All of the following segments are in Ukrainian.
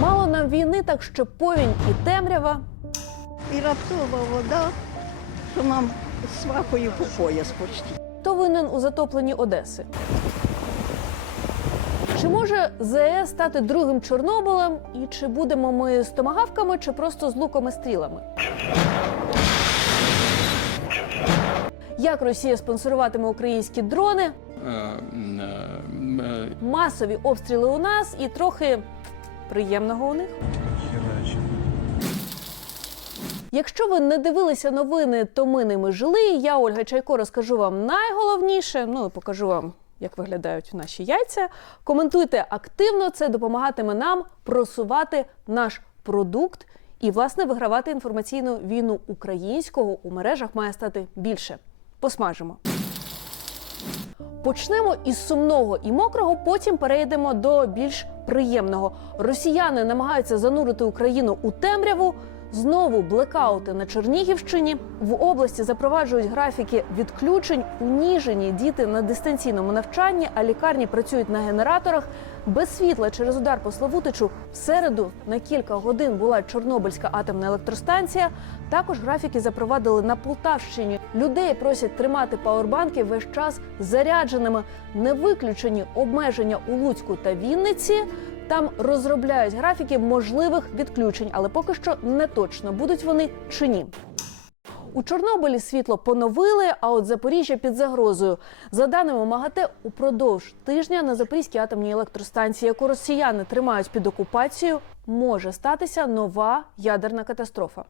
Мало нам війни, так що повінь і темрява. І раптова вода, що нам з свахою по пояс почти. Хто винен у затопленні Одеси? Чи може ЗС е стати другим Чорнобилем? І чи будемо ми з томагавками, чи просто з луками стрілами? Як Росія спонсоруватиме українські дрони? Е, е, Масові обстріли у нас і трохи Приємного у них. Якщо ви не дивилися новини, то ми ними жили. Я Ольга Чайко розкажу вам найголовніше. Ну і покажу вам, як виглядають наші яйця. Коментуйте активно, це допомагатиме нам просувати наш продукт і, власне, вигравати інформаційну війну українського у мережах має стати більше. Посмажимо. Почнемо із сумного і мокрого, потім перейдемо до більш приємного. Росіяни намагаються занурити Україну у темряву. Знову блекаути на Чернігівщині в області запроваджують графіки відключень. У Ніжині діти на дистанційному навчанні, а лікарні працюють на генераторах без світла через удар по Славутичу в середу на кілька годин була Чорнобильська атомна електростанція. Також графіки запровадили на Полтавщині. Людей просять тримати пауербанки весь час зарядженими. Не виключені обмеження у Луцьку та Вінниці. Там розробляють графіки можливих відключень, але поки що не точно будуть вони чи ні. У Чорнобилі світло поновили, а от Запоріжжя під загрозою. За даними МАГАТЕ, упродовж тижня на Запорізькій атомній електростанції, яку росіяни тримають під окупацією, може статися нова ядерна катастрофа.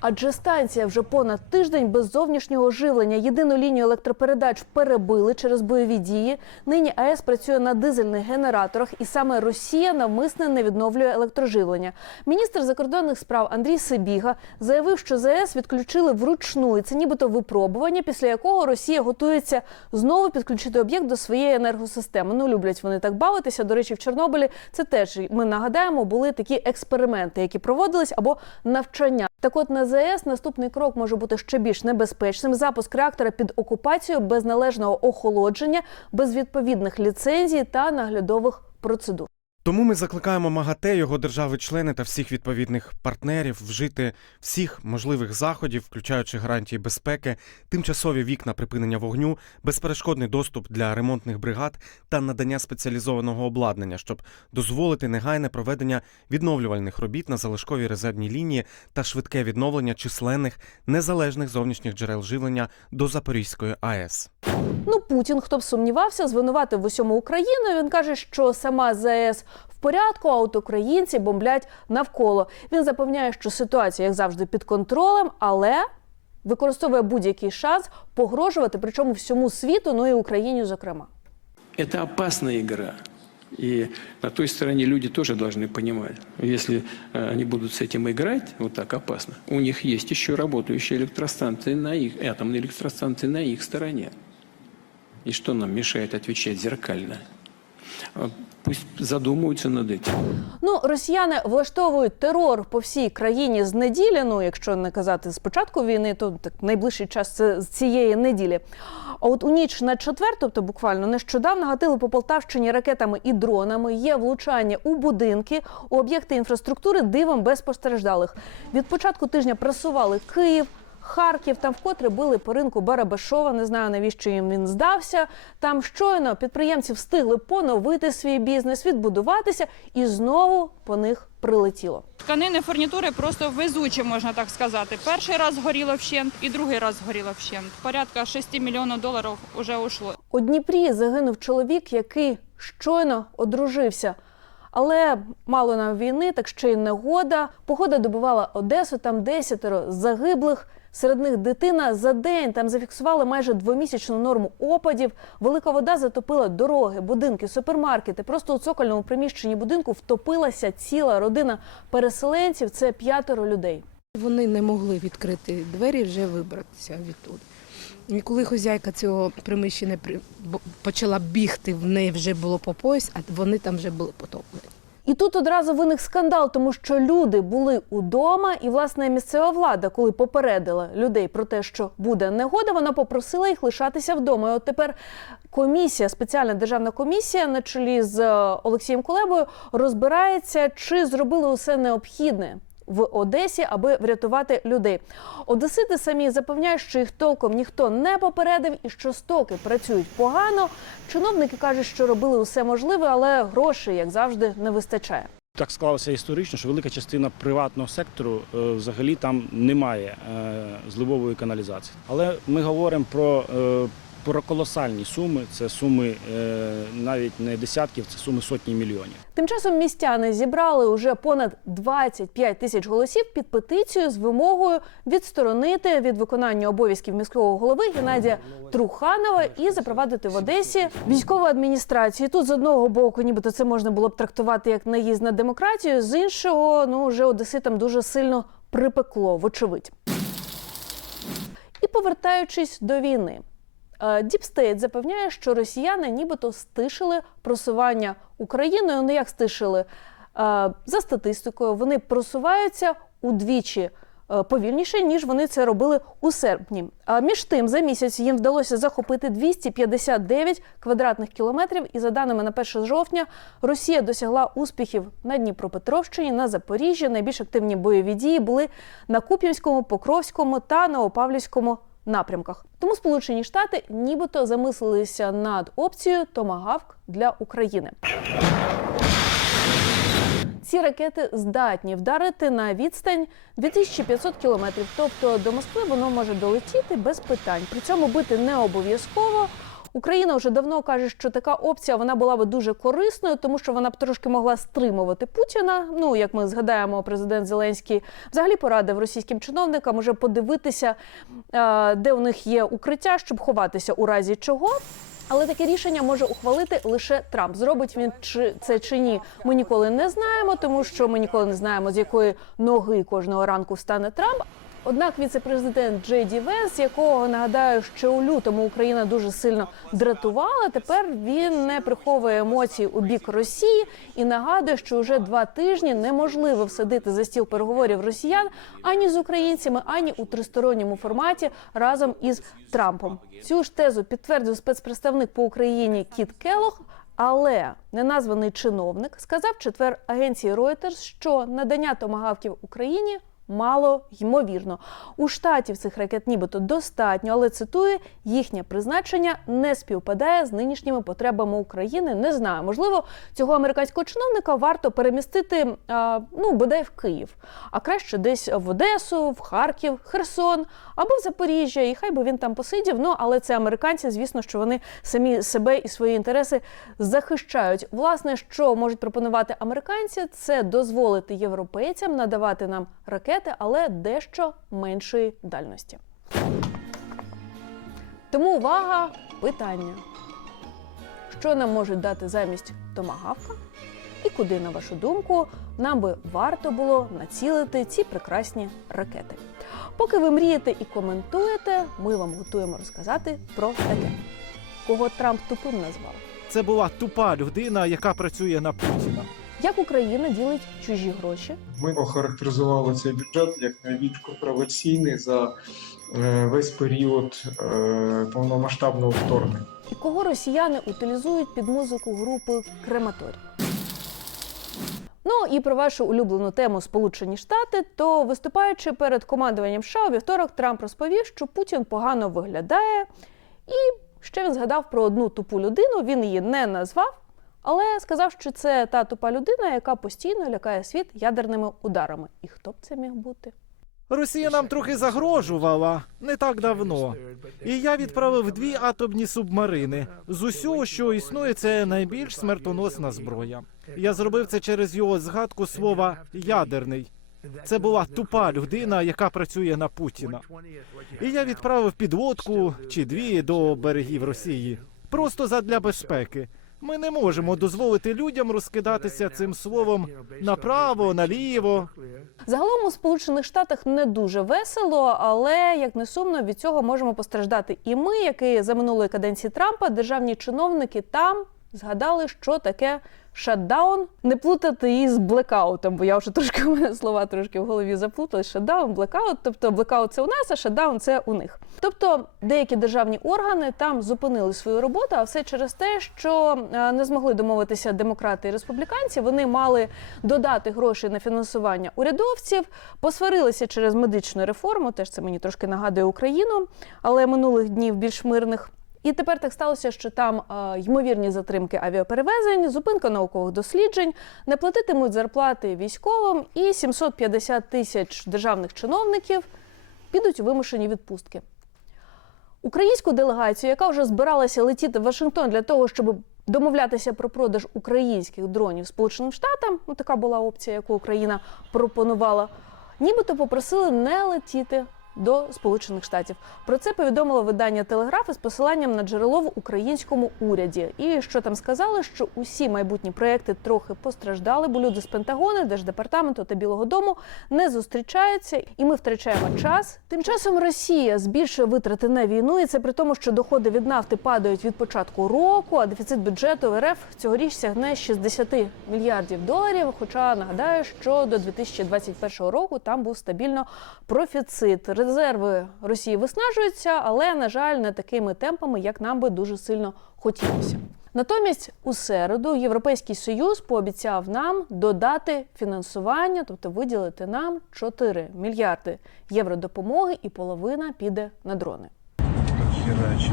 Адже станція вже понад тиждень без зовнішнього живлення. Єдину лінію електропередач перебили через бойові дії. Нині АЕС працює на дизельних генераторах, і саме Росія навмисне не відновлює електроживлення. Міністр закордонних справ Андрій Сибіга заявив, що ЗАЕС відключили вручну і це нібито випробування, після якого Росія готується знову підключити об'єкт до своєї енергосистеми. Ну люблять вони так бавитися. До речі, в Чорнобилі це теж ми нагадаємо, були такі експерименти, які проводились або навчання. Так, от на АЗС наступний крок може бути ще більш небезпечним. Запуск реактора під окупацією без належного охолодження, без відповідних ліцензій та наглядових процедур. Тому ми закликаємо МАГАТЕ, його держави-члени та всіх відповідних партнерів вжити всіх можливих заходів, включаючи гарантії безпеки, тимчасові вікна припинення вогню, безперешкодний доступ для ремонтних бригад та надання спеціалізованого обладнання, щоб дозволити негайне проведення відновлювальних робіт на залишковій резервній лінії та швидке відновлення численних незалежних зовнішніх джерел живлення до Запорізької АЕС. Ну Путін, хто б сумнівався, звинуватив в усьому Україну. Він каже, що сама ЗАЕС в порядку, а от українці бомблять навколо. Він запевняє, що ситуація, як завжди, під контролем, але використовує будь-який шанс погрожувати, причому всьому світу, ну і Україні, зокрема. Это опасная игра. И на той стороне люди тоже должны понимать, если э, они будут с этим играть, вот так опасно, у них есть еще работающие электростанции на их, атомные электростанции на их стороне. И что нам мешает отвечать зеркально? Е, пусть задумуються над цим. Ну, росіяни влаштовують терор по всій країні з неділі. Ну, якщо не казати з початку війни, то так найближчий час це з цієї неділі. А от у ніч на четвер, тобто буквально нещодавно гатили по Полтавщині ракетами і дронами. Є влучання у будинки, у об'єкти інфраструктури дивом без постраждалих. Від початку тижня пресували Київ. Харків. Там вкотре били по ринку Барабашова. Не знаю навіщо їм він здався. Там щойно підприємці встигли поновити свій бізнес, відбудуватися, і знову по них прилетіло. Тканини фурнітури просто везучі, можна так сказати. Перший раз горіло вщент, і другий раз горіло вщент. Порядка 6 мільйонів доларів вже ушло. У Дніпрі загинув чоловік, який щойно одружився. Але мало нам війни, так ще й негода. Погода добувала Одесу, там десятеро загиблих. Серед них дитина за день там зафіксували майже двомісячну норму опадів. Велика вода затопила дороги, будинки, супермаркети. Просто у цокольному приміщенні будинку втопилася ціла родина переселенців. Це п'ятеро людей. Вони не могли відкрити двері, вже вибратися відтуди. І коли хозяйка цього приміщення почала бігти, в неї вже було по пояс, а вони там вже були потоплені. І тут одразу виник скандал, тому що люди були удома, і власне місцева влада, коли попередила людей про те, що буде негода, вона попросила їх лишатися вдома. І От тепер комісія, спеціальна державна комісія, на чолі з е, Олексієм Кулебою, розбирається, чи зробили усе необхідне в Одесі, аби врятувати людей. Одесити самі запевняють, що їх толком ніхто не попередив і що стоки працюють погано. Чиновники кажуть, що робили усе можливе, але грошей, як завжди, не вистачає. Так склалося історично, що велика частина приватного сектору е, взагалі там немає е, зливової каналізації. Але ми говоримо про е, про колосальні суми. Це суми е, навіть не десятків, це суми сотні мільйонів. Тим часом містяни зібрали уже понад 25 тисяч голосів під петицію з вимогою відсторонити від виконання обов'язків міського голови Геннадія Труханова і запровадити в Одесі військову адміністрацію. Тут з одного боку, нібито це можна було б трактувати як наїзд на демократію з іншого, ну вже одеситам дуже сильно припекло, вочевидь. І повертаючись до війни. Діпстейт запевняє, що росіяни нібито стишили просування Україною. Ну як стишили е, за статистикою, вони просуваються удвічі. Е, повільніше ніж вони це робили у серпні. А між тим за місяць їм вдалося захопити 259 квадратних кілометрів. І за даними на 1 жовтня, Росія досягла успіхів на Дніпропетровщині, на Запоріжжі. Найбільш активні бойові дії були на Куп'янському, Покровському та на Опавлівському напрямках. Тому Сполучені Штати нібито замислилися над опцією томагавк для України. Ці ракети здатні вдарити на відстань 2500 кілометрів. Тобто до Москви воно може долетіти без питань. При цьому бити не обов'язково. Україна вже давно каже, що така опція вона була би дуже корисною, тому що вона б трошки могла стримувати Путіна. Ну як ми згадаємо, президент Зеленський взагалі порадив російським чиновникам уже подивитися, е, де у них є укриття, щоб ховатися у разі чого. Але таке рішення може ухвалити лише Трамп. Зробить він чи це чи ні? Ми ніколи не знаємо, тому що ми ніколи не знаємо, з якої ноги кожного ранку встане Трамп. Однак, віце-президент Джей Ді Венс, якого нагадаю, що у лютому Україна дуже сильно дратувала. Тепер він не приховує емоції у бік Росії і нагадує, що вже два тижні неможливо всадити за стіл переговорів росіян ані з українцями, ані у тристоронньому форматі разом із Трампом. Цю ж тезу підтвердив спецпредставник по Україні Кіт Келох. Але неназваний чиновник сказав четвер агенції Reuters, що надання томагавків Україні мало ймовірно. У штатів цих ракет нібито достатньо, але цитую, їхнє призначення не співпадає з нинішніми потребами України. Не знаю, можливо, цього американського чиновника варто перемістити а, ну бодай в Київ, а краще десь в Одесу, в Харків, Херсон або в Запоріжжя, і хай би він там посидів. Ну але це американці, звісно, що вони самі себе і свої інтереси захищають. Власне, що можуть пропонувати американці, це дозволити європейцям надавати нам ракети ракети, але дещо меншої дальності. Тому увага питання. Що нам можуть дати замість томагавка? І куди, на вашу думку, нам би варто було націлити ці прекрасні ракети? Поки ви мрієте і коментуєте, ми вам готуємо розказати про таке. Кого Трамп тупим назвав? Це була тупа людина, яка працює на Путіна. Як Україна ділить чужі гроші? Ми охарактеризували цей бюджет як найбільш контроверсійний за е, весь період е, повномасштабного вторгнення. І кого росіяни утилізують під музику групи Крематорій? Ну і про вашу улюблену тему Сполучені Штати, то виступаючи перед командуванням США у вівторок, Трамп розповів, що Путін погано виглядає, і ще він згадав про одну тупу людину. Він її не назвав але сказав, що це та тупа людина, яка постійно лякає світ ядерними ударами. І хто б це міг бути? Росія нам трохи загрожувала не так давно. І я відправив дві атомні субмарини. З усього, що існує, це найбільш смертоносна зброя. Я зробив це через його згадку слова ядерний. Це була тупа людина, яка працює на Путіна. І я відправив підводку чи дві до берегів Росії просто задля безпеки. Ми не можемо дозволити людям розкидатися цим словом направо, наліво. Загалом у Сполучених Штатах не дуже весело, але як не сумно від цього можемо постраждати. І ми, які за минулої каденції Трампа, державні чиновники там згадали, що таке шатдаун. Не плутати її з блекаутом, бо я вже трошки у мене слова трошки в голові заплутали. Шатдаун, блекаут, тобто блекаут це у нас, а шатдаун це у них. Тобто деякі державні органи там зупинили свою роботу, а все через те, що е, не змогли домовитися демократи і республіканці. Вони мали додати гроші на фінансування урядовців, посварилися через медичну реформу. Теж це мені трошки нагадує Україну, але минулих днів більш мирних. І тепер так сталося, що там е, ймовірні затримки авіаперевезень, зупинка наукових досліджень, не платитимуть зарплати військовим, і 750 тисяч державних чиновників підуть у вимушені відпустки. Українську делегацію, яка вже збиралася летіти в Вашингтон для того, щоб домовлятися про продаж українських дронів Сполученим Штатам, ну така була опція, яку Україна пропонувала, нібито попросили не летіти до Сполучених Штатів. Про це повідомило видання Телеграф з посиланням на джерело в українському уряді. І що там сказали, що усі майбутні проекти трохи постраждали, бо люди з Пентагону, держдепартаменту та Білого Дому не зустрічаються, і ми втрачаємо час. Тим часом Росія збільшує витрати на війну, і це при тому, що доходи від нафти падають від початку року, а дефіцит бюджету РФ цьогоріч сягне 60 мільярдів доларів. Хоча нагадаю, що до 2021 року там був стабільно профіцит резерви Росії виснажуються, але на жаль, не такими темпами, як нам би дуже сильно хотілося. Натомість, у середу, Європейський Союз пообіцяв нам додати фінансування, тобто виділити нам 4 мільярди євро допомоги, і половина піде на дрони. Херачі.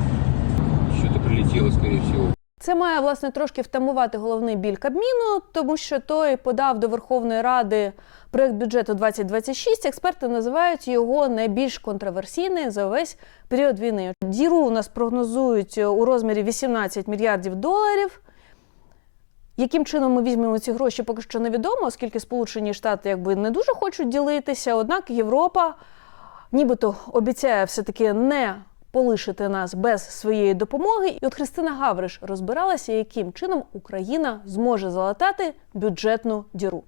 Що то прилетіло, скоріше всього. Це має власне трошки втамувати головний біль Кабміну, тому що той подав до Верховної Ради проєкт бюджету 2026. Експерти називають його найбільш контроверсійним за весь період війни. Діру у нас прогнозують у розмірі 18 мільярдів доларів. Яким чином ми візьмемо ці гроші, поки що невідомо, оскільки Сполучені Штати якби не дуже хочуть ділитися однак Європа, нібито обіцяє все таки не полишити нас без своєї допомоги. І от Христина Гавриш розбиралася, яким чином Україна зможе залатати бюджетну діру.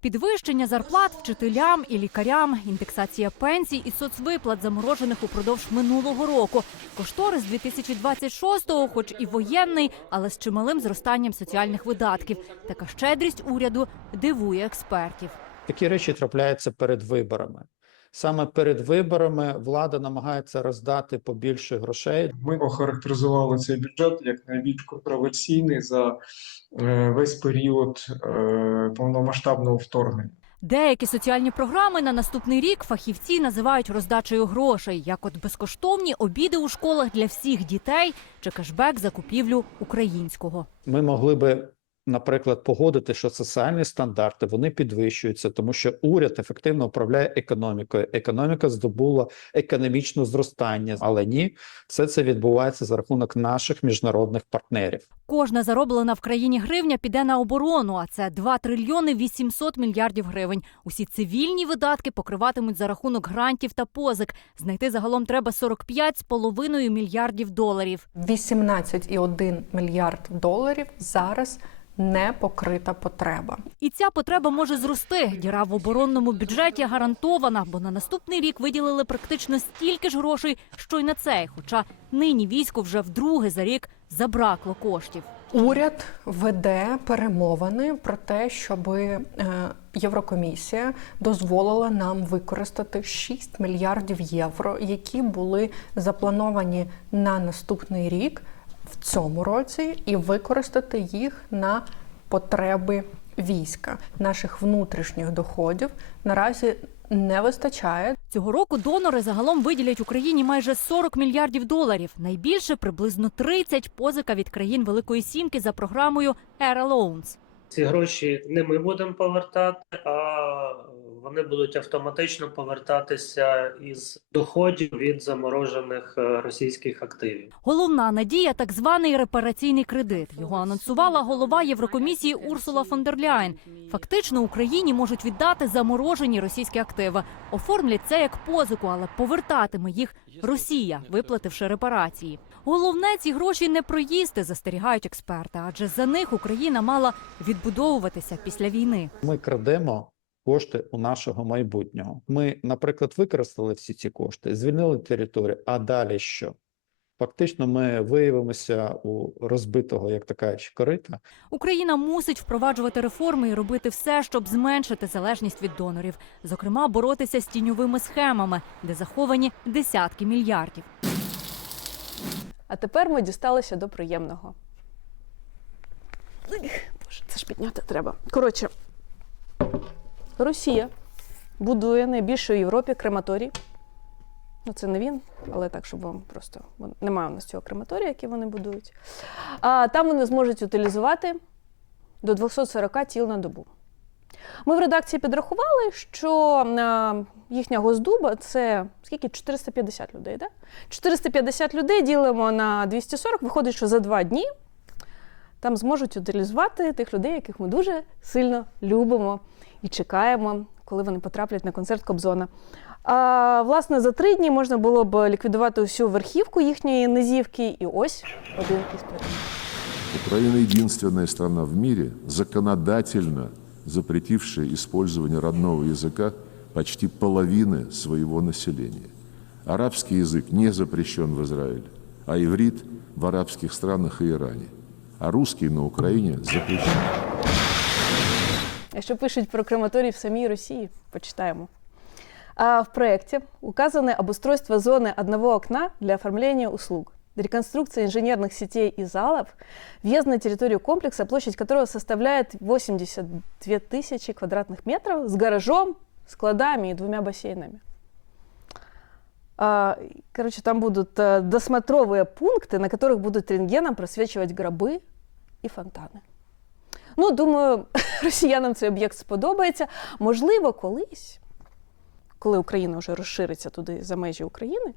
Підвищення зарплат вчителям і лікарям, індексація пенсій і соцвиплат, заморожених упродовж минулого року. Кошторис 2026-го хоч і воєнний, але з чималим зростанням соціальних видатків. Така щедрість уряду дивує експертів. Такі речі трапляються перед виборами саме перед виборами влада намагається роздати побільше грошей. Ми охарактеризували цей бюджет як найбільш контроверсійний за е, весь період е, повномасштабного вторгнення. Деякі соціальні програми на наступний рік фахівці називають роздачею грошей, як от безкоштовні обіди у школах для всіх дітей чи кешбек за купівлю українського. Ми могли би наприклад, погодити, що соціальні стандарти вони підвищуються, тому що уряд ефективно управляє економікою. Економіка здобула економічне зростання, але ні, все це відбувається за рахунок наших міжнародних партнерів. Кожна зароблена в країні гривня піде на оборону. А це 2 трильйони 800 мільярдів гривень. Усі цивільні видатки покриватимуть за рахунок грантів та позик. Знайти загалом треба 45,5 мільярдів доларів. 18,1 мільярд доларів зараз непокрита потреба. І ця потреба може зрости. Діра в оборонному бюджеті гарантована, бо на наступний рік виділили практично стільки ж грошей, що й на цей. Хоча нині військо вже вдруге за рік забракло коштів. Уряд веде перемовини про те, щоб е, Єврокомісія дозволила нам використати 6 мільярдів євро, які були заплановані на наступний рік в цьому році і використати їх на потреби війська, наших внутрішніх доходів. Наразі не вистачає цього року. Донори загалом виділять Україні майже 40 мільярдів доларів. Найбільше приблизно 30 – позика від країн Великої Сімки за програмою Air Loans. Ці гроші не ми будемо повертати, а вони будуть автоматично повертатися із доходів від заморожених е, російських активів. Головна надія так званий репараційний кредит. Його анонсувала голова Єврокомісії Урсула фон дер Ляйн. Фактично Україні можуть віддати заморожені російські активи. Оформлять це як позику, але повертатиме їх Росія, виплативши репарації. Головне ці гроші не проїсти, застерігають експерти, адже за них Україна мала відбудовуватися після війни. Ми крадемо кошти у нашого майбутнього. Ми, наприклад, використали всі ці кошти, звільнили територію, а далі що? Фактично, ми виявимося у розбитого, як така корита. Україна мусить впроваджувати реформи і робити все, щоб зменшити залежність від донорів, зокрема, боротися з тіньовими схемами, де заховані десятки мільярдів. А тепер ми дісталися до приємного. Боже, це ж підняти треба. Коротше. Росія будує найбільше у Європі крематорій. Ну, це не він, але так, щоб вам просто немає у нас цього крематорія, який вони будують. А там вони зможуть утилізувати до 240 тіл на добу. Ми в редакції підрахували, що їхня госдуба це скільки? 450 людей. Да? 450 людей ділимо на 240, виходить, що за два дні там зможуть утилізувати тих людей, яких ми дуже сильно любимо і чекаємо, коли вони потраплять на концерт Кобзона. А, власне, за три дні можна було б ліквідувати усю верхівку їхньої низівки, і ось один із прикладів. Украина единственная страна в мире, законодательно запретившая использование родного языка почти половины своего населения. Арабский язык не запрещен в Израиле, а иврит в арабских странах и Иране. А русский на Украине запрещен. А що пишуть про крематорій в самій Росії? Почитаємо. А в проекте указаны обустройство зоны одного окна для оформления услуг, реконструкция инженерных сетей и залов, въезд на территорию комплекса, площадь которого составляет 82 тысячи квадратных метров, с гаражом, складами и двумя бассейнами. А, Короче, там будут э, досмотровые пункты, на которых будут рентгеном просвечивать гробы і фонтани. Ну, думаю, росіянам цей об'єкт сподобається. Можливо, колись, коли Україна вже розшириться туди за межі України,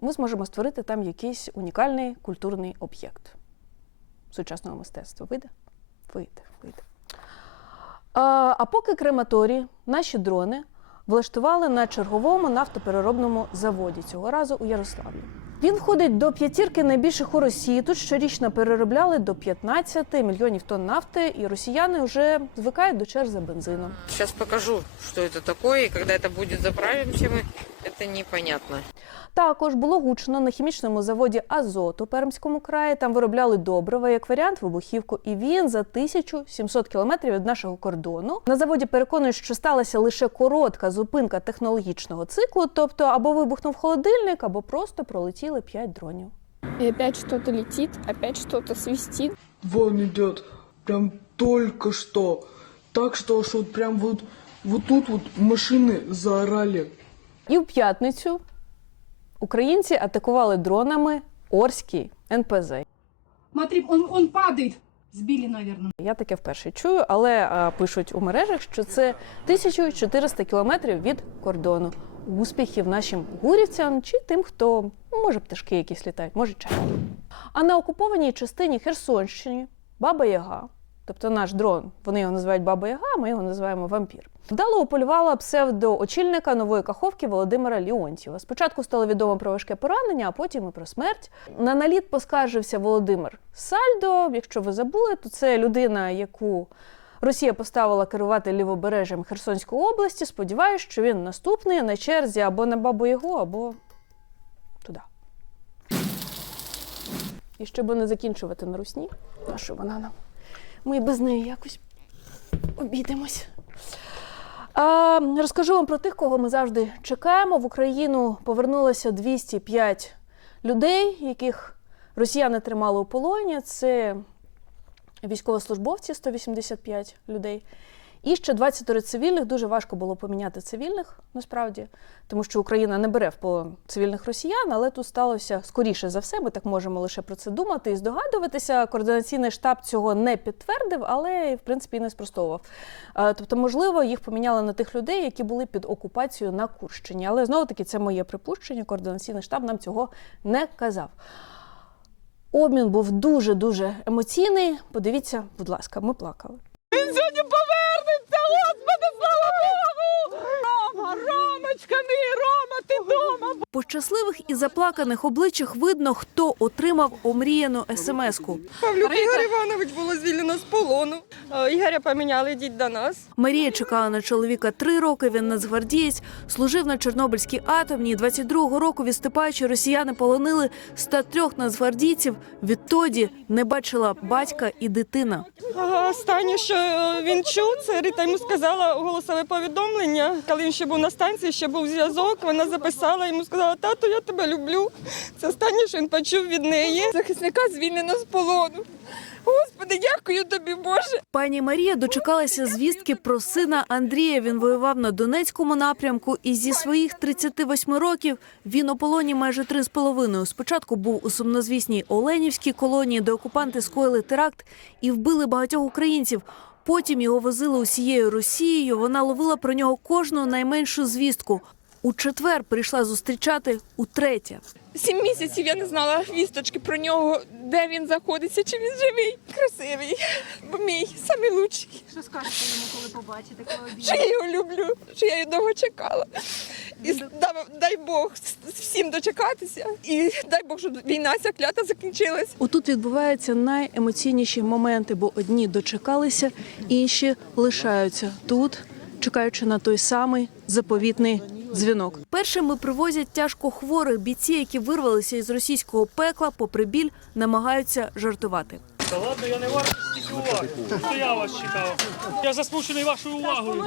ми зможемо створити там якийсь унікальний культурний об'єкт сучасного мистецтва. Вийде? Вийде, вийде. А поки крематорії, наші дрони влаштували на черговому нафтопереробному заводі цього разу у Ярославлі. Він входить до п'ятірки найбільших у Росії. Тут щорічно переробляли до 15 мільйонів тонн нафти, і росіяни вже звикають до черг за бензином. Сейчас покажу, что это такое, и когда это будет заправимся мы, это непонятно. Також було гучно на хімічному заводі Азот у Пермському краї. Там виробляли добрива як варіант вибухівку. І він за 1700 кілометрів від нашого кордону. На заводі переконують, що сталася лише коротка зупинка технологічного циклу, тобто або вибухнув холодильник, або просто пролетіли 5 дронів. І опять что-то летит, опять что-то свистит. Вон идет, прям только что. Так что аж вот прям вот, вот тут вот машины заорали. І в п'ятницю Українці атакували дронами Орський НПЗ. Смотри, он, он падает. Збілі, навірно. Я таке вперше чую, але а, пишуть у мережах, що це 1400 кілометрів від кордону. Успіхів нашим гурівцям чи тим, хто може пташки якісь літають, може чай. А на окупованій частині Херсонщини Баба Яга Тобто наш дрон, вони його називають Баба Яга, ми його називаємо вампір. Вдало ополювала псевдоочільника нової каховки Володимира Ліонтьєва. Спочатку стало відомо про важке поранення, а потім і про смерть. На наліт поскаржився Володимир Сальдо. Якщо ви забули, то це людина, яку Росія поставила керувати лівобережжям Херсонської області. Сподіваюсь, що він наступний на черзі або на Бабу Ягу, або туди. І щоб не закінчувати на русні, нашу вона ми без неї якось обійдемось. Розкажу вам про тих, кого ми завжди чекаємо. В Україну повернулося 205 людей, яких росіяни тримали у полоні. Це військовослужбовці 185 людей. І ще 20 цивільних дуже важко було поміняти цивільних насправді, тому що Україна не бере в полон цивільних росіян, але тут сталося скоріше за все. Ми так можемо лише про це думати і здогадуватися. Координаційний штаб цього не підтвердив, але в принципі і не спростовував. Е, тобто, можливо, їх поміняли на тих людей, які були під окупацією на Курщині. Але знову таки це моє припущення. Координаційний штаб нам цього не казав. Обмін був дуже дуже емоційний. Подивіться, будь ласка, ми плакали. Він сьогодні повернеться, Господи, слава Богу! Рома, Ромочка, мій, Рома, ти дома! По щасливих і заплаканих обличчях видно, хто отримав омріяну смс-ку. Павлюк Ігор Іванович було звільнено з полону. Ігоря поміняли йдіть до нас. Марія чекала на чоловіка три роки. Він нацгвардієць, служив на Чорнобильській атомній. 22-го року відступаючи, росіяни полонили 103 нацгвардійців. Відтоді не бачила батька і дитина. Останнє, що він чув, це Рита йому сказала голосове повідомлення. Коли він ще був на станції, ще був зв'язок. Вона записала йому, сказала: тату, я тебе люблю. Це останнє, що він почув від неї. Захисника звільнено з полону. Господи, дякую тобі, Боже. Пані Марія дочекалася звістки про сина Андрія. Він воював на Донецькому напрямку, і зі своїх 38 років він у полоні майже три з половиною. Спочатку був у сумнозвісній Оленівській колонії, де окупанти скоїли теракт і вбили багатьох українців. Потім його возили усією Росією. Вона ловила про нього кожну найменшу звістку. У четвер прийшла зустрічати у третє сім місяців я не знала вісточки про нього, де він знаходиться, чи він живий, красивий, бо мій самий лучший. Що скажете йому, коли побачите? коли Що я його люблю, що я його довго чекала. І дай Бог всім дочекатися, і дай Бог, щоб війна ця клята закінчилась. Отут відбуваються найемоційніші моменти, бо одні дочекалися, інші лишаються тут, чекаючи на той самий заповітний дзвінок. Першими привозять тяжко хворих бійці, які вирвалися із російського пекла, попри біль намагаються жартувати. Та ладно, я не варто стільки уваги. Це я вас читав. Я засмучений вашою увагою.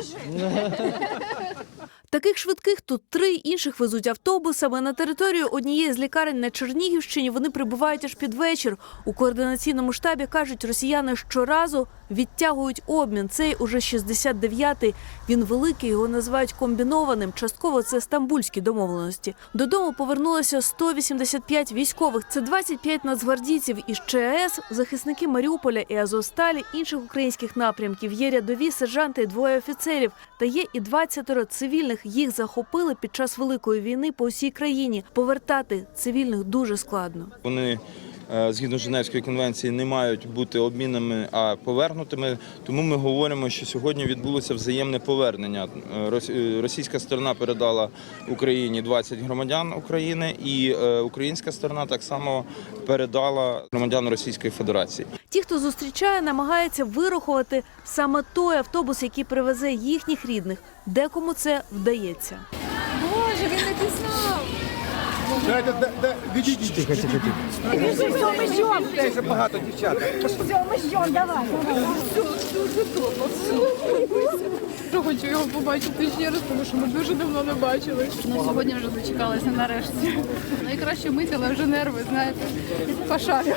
Таких швидких тут три інших везуть автобусами. На територію однієї з лікарень на Чернігівщині вони прибувають аж під вечір. У координаційному штабі кажуть, росіяни щоразу відтягують обмін. Цей уже 69-й. Він великий, його називають комбінованим. Частково це стамбульські домовленості. Додому повернулося 185 військових. Це 25 нацгвардійців із ЧАЕС, захисники Маріуполя і Азовсталі, інших українських напрямків. Є рядові сержанти, і двоє офіцерів. Та є і 20 цивільних. Їх захопили під час великої війни по всій країні. Повертати цивільних дуже складно. Вони Е, згідно Женевської конвенції не мають бути обмінними а повернутими. Тому ми говоримо, що сьогодні відбулося взаємне повернення. Е, е, російська сторона передала Україні 20 громадян України, і українська сторона так само передала громадян Російської Федерації. Ті, хто зустрічає, намагається вирахувати саме той автобус, який привезе їхніх рідних. Декому це вдається. Боже, він не пізнав. Тихо, тихо, тихо. Біжи, все, ми багато дівчат. Все, ми давай. Все, дуже добре. хочу його побачити ще раз, тому що ми дуже давно не бачили. Ну, сьогодні вже дочекалися нарешті. Найкраще мити, але вже нерви, знаєте, пошарю.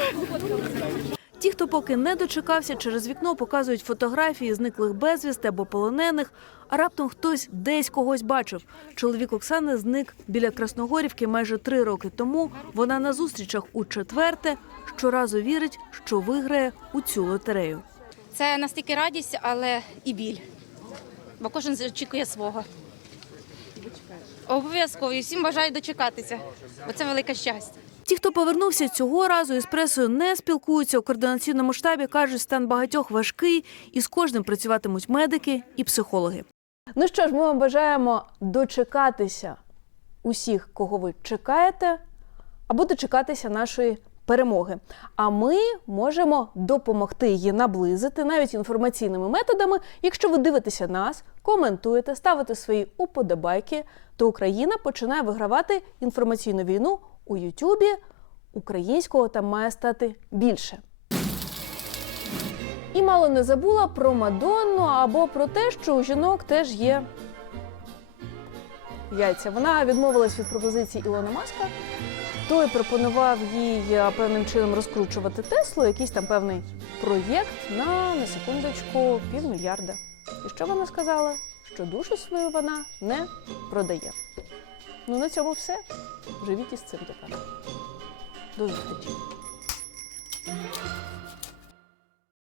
Ті, хто поки не дочекався, через вікно показують фотографії зниклих безвісти або полонених. А раптом хтось десь когось бачив. Чоловік Оксани зник біля Красногорівки майже три роки тому. Вона на зустрічах у четверте щоразу вірить, що виграє у цю лотерею. Це настільки радість, але і біль, бо кожен очікує свого. Обов'язково всім бажаю дочекатися, бо це велике щастя. Ті, хто повернувся цього разу із пресою не спілкуються у координаційному штабі, кажуть, стан багатьох важкий, і з кожним працюватимуть медики і психологи. Ну що ж, ми вам бажаємо дочекатися усіх, кого ви чекаєте, або дочекатися нашої перемоги. А ми можемо допомогти її наблизити навіть інформаційними методами. Якщо ви дивитеся нас, коментуєте, ставите свої уподобайки, то Україна починає вигравати інформаційну війну. У ютюбі українського там має стати більше. І мало не забула про Мадонну або про те, що у жінок теж є яйця. Вона відмовилась від пропозиції Ілона Маска. Той пропонував їй е, певним чином розкручувати Теслу, якийсь там певний проєкт на на секундочку півмільярда. І що вона сказала? Що душу свою вона не продає. Ну на цьому все. Живіть із цим тепер. До зустрічі.